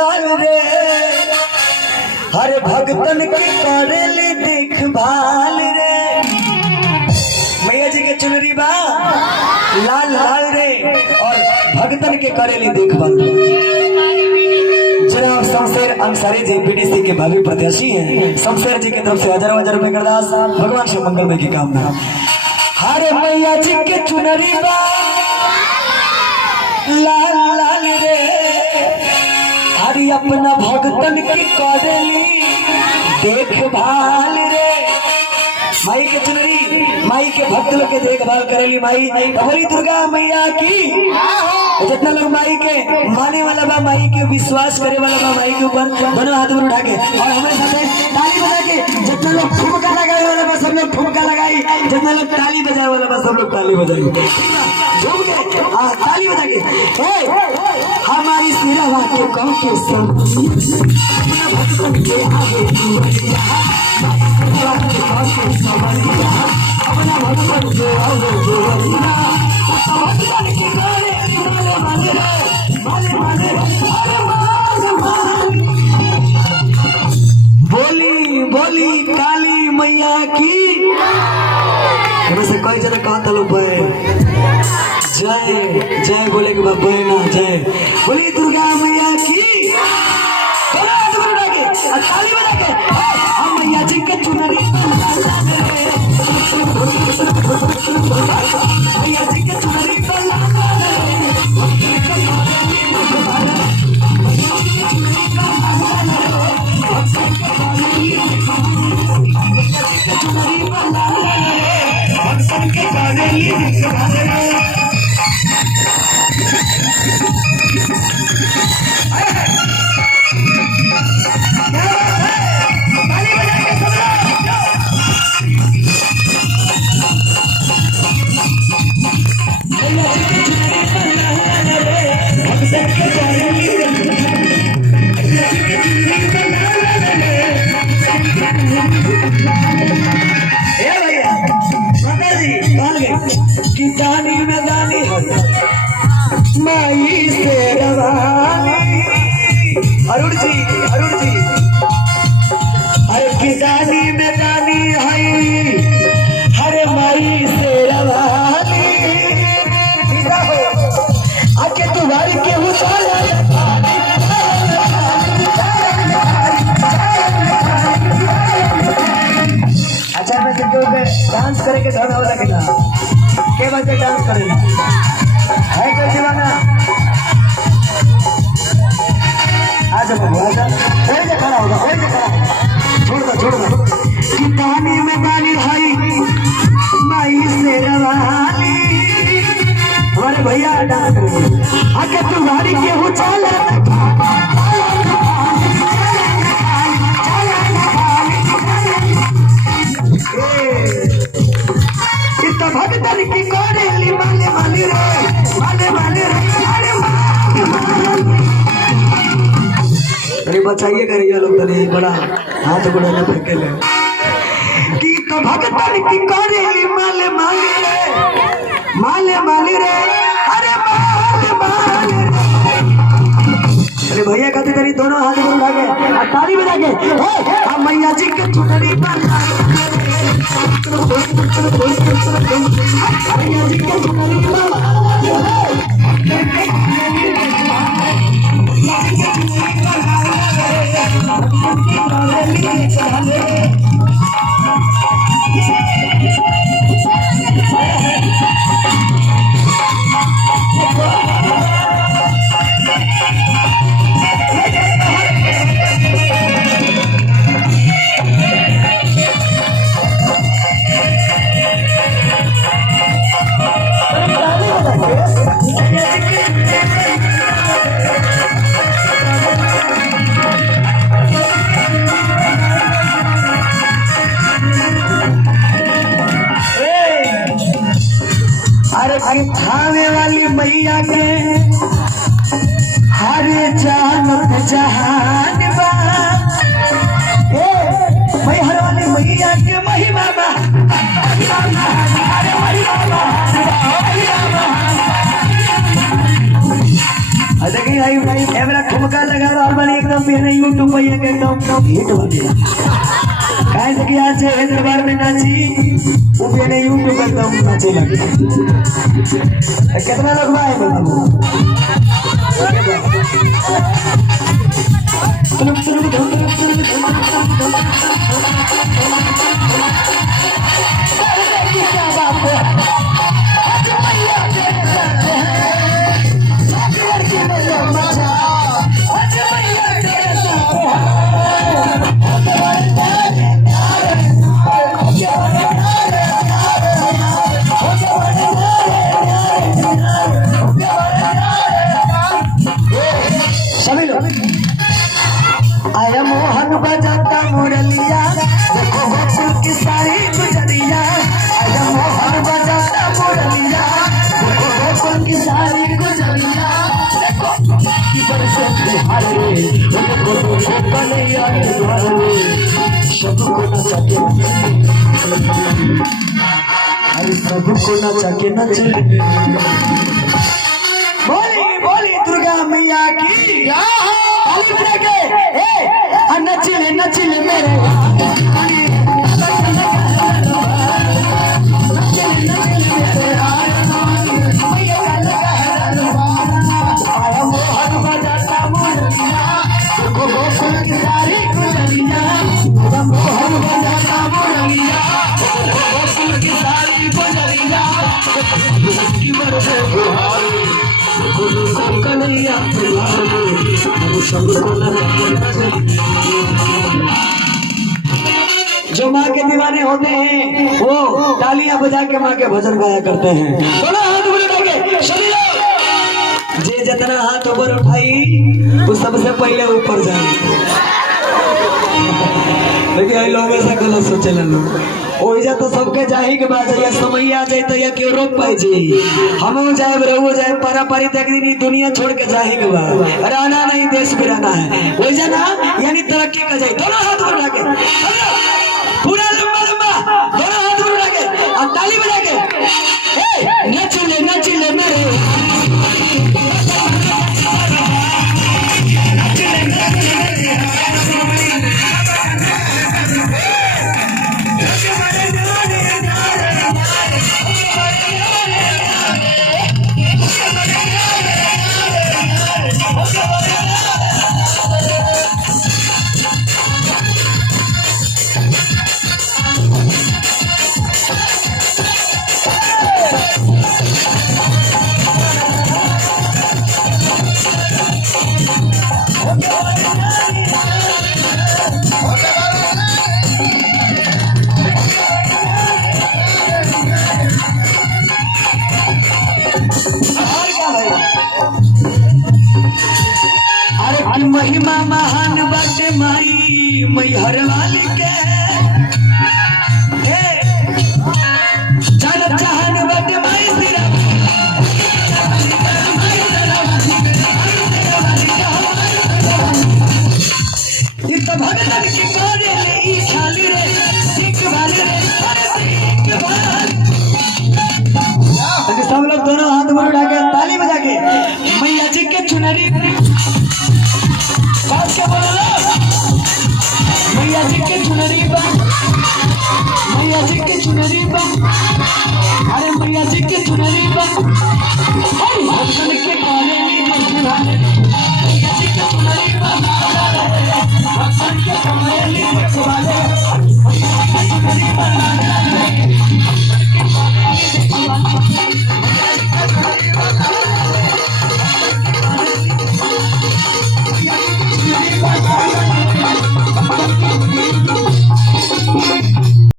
लाल रे हर भगतन की करेली देखभाल रे। मैया जी के चुनरी बा लाल लाल रे और भगतन के करेली देखभाल। जनाब शमशेर अंसारी जी बीडीसी के भावी प्रत्याशी हैं। शमशेर जी की तरफ से हजारों हजार रुपए करदास भगवान से मंगलमय की कामना। हरे मैया जी के चुनरी बा लाल लाल रे हरी अपना भगतन की करेली देखभाल रे। माई के चुनरी माई के भक्त लोग के देखभाल करेली माई हमारी दुर्गा मैया की। जितना लोग माई के माने वाला बा माई के विश्वास करे वाला बा माई के ऊपर दोनों हाथ में उठा के और हमारे साथ ताली बजा के जितना लोग ठुमका लगाए वाला बा सब लोग ठुमका लगाई, जितना लोग ताली बजाए वाला बा सब लोग ताली बजाई झूम के ताली बजा के हमारी सिरवा के कौन के सब भगतन के आगे अपना भगवान जो आगे जो भगवान के गाने बोली बोली काली मैया की। वैसे कई जना कहता लोग जय जय बोले के बाद ना जय बोली दुर्गा मैया की। ताली बजा के हम मैया जी के चुनरी मैया जी के चुनरी दानी में दानी माई से रवानी। अरुण जी अरे किसानी में दानी है हरे माई से रवानी। आके तुम्हारी के अच्छा मैं डांस करे के घर वाला के के बच्चे डांस करेंगे है कोई दीवाना आजा बाबू आजा कोई से खड़ा होगा कोई से खड़ा छोड़ दो कितानी में गानी भाई माई से रवानी। हमारे भैया डांस करेंगे आके तुम्हारी केहू चला भगतन की करेली माले माले रे अरे बचाइए करिए लोग तनी बड़ा हाथ गुड़ा न फेंके ले कि तो भगतन की करेली माले माले रे अरे माले अरे भैया कहते तरी दोनों हाथ उठा के और ताली बजा के हम मैया जी के चुनरी पर थाने वाली मैया के हर जानत जहान बा। मैहर वाली मैया के महिमा बा देखिए आई एवरा ठुमका लगा और बनी एकदम मेरे यूट्यूब पे एकदम हिट बन गया काहे से कि आज है दरबार में नाची वो मेरे यूट्यूब पे एकदम नाचे लगे कितना लोग आए बताओ क्या बात है सभी लोग आया मोहन बजाता मुरलिया देखो बच्चों की सारी गुजरिया आया मोहन बजाता मुरलिया देखो बच्चों की सारी गुजरिया देखो की बरसों की हारे देखो तो कन्हैया के द्वारे सबको नचा के अरे सबको नचा के नचले बोली बोली दुर्गा मैया की नचिले नचिले मेरे जो माँ के दीवाने होते हैं वो तालियां बजा के माँ के भजन गाया करते हैं। दोनों हाथ ऊपर उठाके सभी लोग जे जितना हाथ ऊपर उठाई तो सबसे पहले ऊपर जाए लेकिन लोग ऐसा गलत सोचे लोग ओइजा तो सबके जाही के बाद या समय आ जाए तो या क्यों रोक पाए जी हम जाए रहो जाए पारा पारी तक नहीं दुनिया छोड़ के जाही के बाद रहना नहीं देश में रहना है ओइजा ना यानी तरक्की कर जाए। दोनों हाथ ऊपर उठा के पूरा लंबा लंबा दोनों हाथ ऊपर उठा के और ताली बजा के नचिले नचिले मेरे महिमा महान बाटे माई मैहर वाली के जन चाहन बाटे माई सिरा ये तो भगवान की करे ले ई खाली रे सिख वाले रे सिख वाले तो सब लोग दोनों हाथ में उठा के ताली बजा के मैया जी के चुनरी मैया जी के चुनरी बन मैया जी के चुनरी बन अरे मैया जी के चुनरी बन भक्तन के काले मैया जी के चुनरी बन भक्तन के